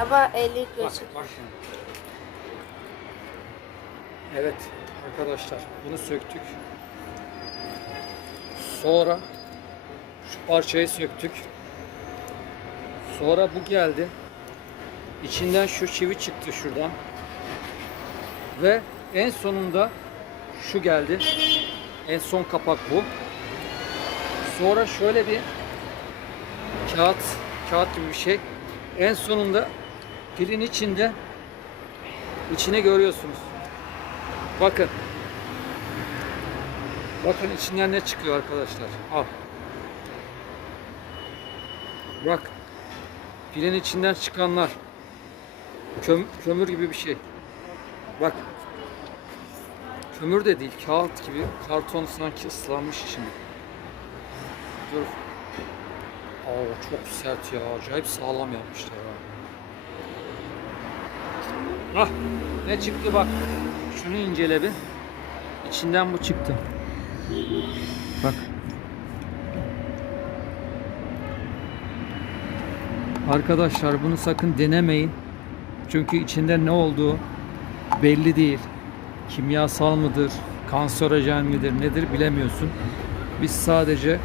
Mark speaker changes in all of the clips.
Speaker 1: Ama eli
Speaker 2: Bak,
Speaker 1: gözük.
Speaker 2: bak şimdi. Evet arkadaşlar bunu söktük. Sonra şu parçayı söktük. Sonra bu geldi. İçinden şu çivi çıktı şuradan. Ve en sonunda şu geldi. En son kapak bu. Sonra şöyle bir kağıt, kağıt gibi bir şey. En sonunda pilin içinde içine görüyorsunuz. Bakın. Bakın içinden ne çıkıyor arkadaşlar. Al. Bak. Pilin içinden çıkanlar. Köm- kömür gibi bir şey. Bak. Kömür de değil, kağıt gibi. Karton sanki ıslanmış içinde. Dur. Aa, çok sert ya. Acayip sağlam yapmışlar ha. Ah, ne çıktı bak. Şunu incele bir. İçinden bu çıktı. Bak. Arkadaşlar bunu sakın denemeyin. Çünkü içinde ne olduğu belli değil. Kimyasal mıdır, kanserojen midir, nedir bilemiyorsun. Biz sadece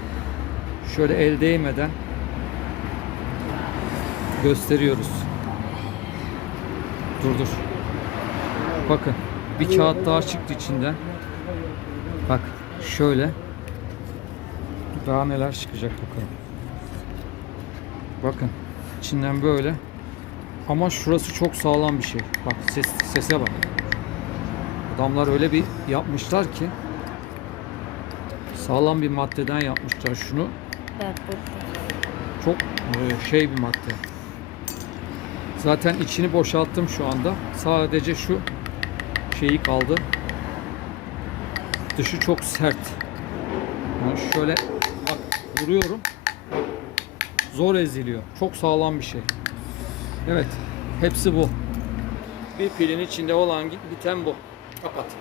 Speaker 2: şöyle el değmeden gösteriyoruz. Dur dur. Bakın bir kağıt daha çıktı içinden. Bak şöyle. Daha neler çıkacak bakalım. Bakın içinden böyle. Ama şurası çok sağlam bir şey. Bak ses sese bak. Adamlar öyle bir yapmışlar ki sağlam bir maddeden yapmışlar şunu. Çok e, şey bir madde. Zaten içini boşalttım şu anda. Sadece şu şeyi kaldı. Dışı çok sert. Yani şöyle bak vuruyorum. Zor eziliyor. Çok sağlam bir şey. Evet. Hepsi bu. Bir pilin içinde olan biten bu. Kapat.